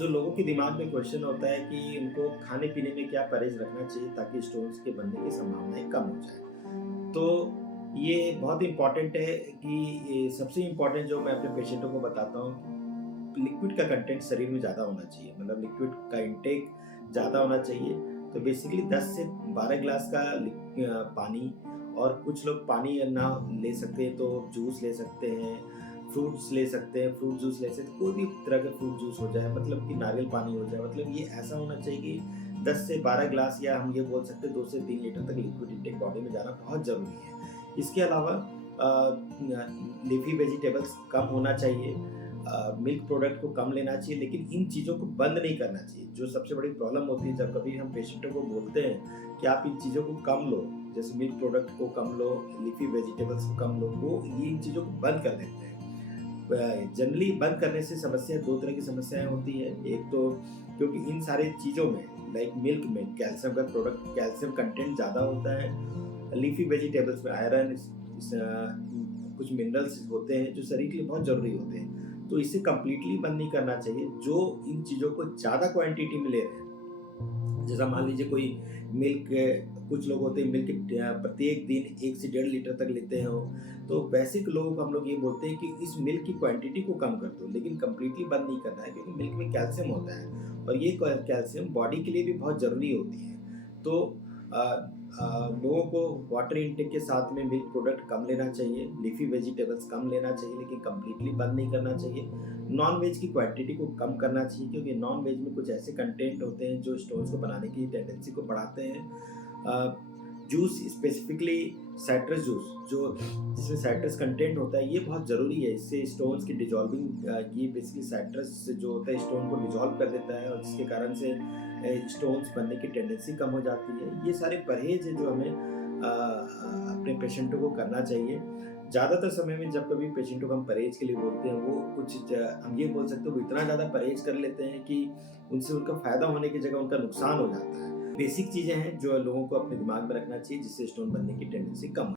जो लोगों के दिमाग में क्वेश्चन होता है कि उनको खाने-पीने में क्या परहेज़ रखना चाहिए ताकि स्टोन्स के बनने की संभावनाएँ कम हो जाएँ। तो ये बहुत इम्पोर्टेंट है कि ये सबसे इम्पोर्टेंट जो मैं अपने पेशेंटों को बताता हूँ, लिक्विड का कंटेंट शरीर में ज़्यादा होना चाहिए, मतलब लिक्विड का इंटेक ज़्यादा होना चाहिए। तो बेसिकली 10 से 12 ग्लास का पानी, और कुछ लोग पानी ना ले सकते हैं तो जूस ले सकते हैं, फ्रूट्स ले सकते हैं, फ्रूट जूस ले सकते हैं, कोई भी तरह का फ्रूट जूस हो जाए, मतलब कि नारियल पानी हो जाए, मतलब ये ऐसा होना चाहिए कि 10 से 12 ग्लास, या हम ये बोल सकते हैं 2 से 3 लीटर तक लिक्विड इंटेक बॉडी में जाना बहुत ज़रूरी है। इसके अलावा लीफी वेजिटेबल्स कम होना चाहिए, मिल्क प्रोडक्ट को कम लेना चाहिए, लेकिन इन चीज़ों को बंद नहीं करना चाहिए। जो सबसे बड़ी प्रॉब्लम होती है जब कभी हम पेशेंटों को बोलते हैं कि आप इन चीज़ों को कम लो, जैसे मिल्क प्रोडक्ट को कम लो, लीफी वेजिटेबल्स को कम लो, वो ये इन चीज़ों को बंद कर देते हैं। जनरली बंद करने से समस्या 2 तरह की समस्याएँ होती हैं। एक तो क्योंकि इन सारी चीज़ों में लाइक मिल्क में कैल्शियम का प्रोडक्ट कैल्शियम कंटेंट ज़्यादा होता है। लीफी वेजिटेबल्स में आयरन, कुछ मिनरल्स होते हैं जो शरीर के लिए बहुत ज़रूरी होते हैं। तो इसे कंप्लीटली बंद नहीं करना चाहिए। जो इन चीज़ों को ज़्यादा क्वांटिटी में ले रहे हैं, जैसा मान लीजिए कोई मिल्क, कुछ लोग होते हैं मिल्क प्रत्येक दिन 1 से डेढ़ लीटर तक लेते हो, तो वैसे के लोगों को हम लोग ये बोलते हैं कि इस मिल्क की क्वांटिटी को कम कर दो, लेकिन कंप्लीटली बंद नहीं करना है क्योंकि मिल्क में कैल्शियम होता है, और ये कैल्शियम बॉडी के लिए भी बहुत ज़रूरी होती है। तो लोगों को वाटर इंटेक के साथ में मिल्क प्रोडक्ट कम लेना चाहिए, लीफी वेजिटेबल्स कम लेना चाहिए, लेकिन कंप्लीटली बंद नहीं करना चाहिए। नॉन-वेज की क्वांटिटी को कम करना चाहिए क्योंकि नॉन-वेज में कुछ ऐसे कंटेंट होते हैं जो स्टोन्स को बनाने की टेंडेंसी को बढ़ाते हैं। जूस स्पेसिफिकली साइट्रस जूस, जो जिसमें साइट्रस कंटेंट होता है, ये बहुत ज़रूरी है। इससे स्टोन्स की डिसॉल्विंग, ये बेसिकली साइट्रस जो होता है स्टोन को डिसॉल्व कर देता है, और जिसके कारण से स्टोन्स बनने की टेंडेंसी कम हो जाती है। ये सारे परहेज़ हैं जो हमें अपने पेशेंटों को करना चाहिए। ज़्यादातर समय में जब कभी पेशेंटों को हम परहेज़ के लिए बोलते हैं, वो कुछ हम ये बोल सकते हैं वो इतना ज़्यादा परहेज़ कर लेते हैं कि उनसे उनका फ़ायदा होने की जगह उनका नुकसान हो जाता है। बेसिक चीज़ें हैं जो लोगों को अपने दिमाग में रखना चाहिए जिससे स्टोन बनने की टेंडेंसी कम हो।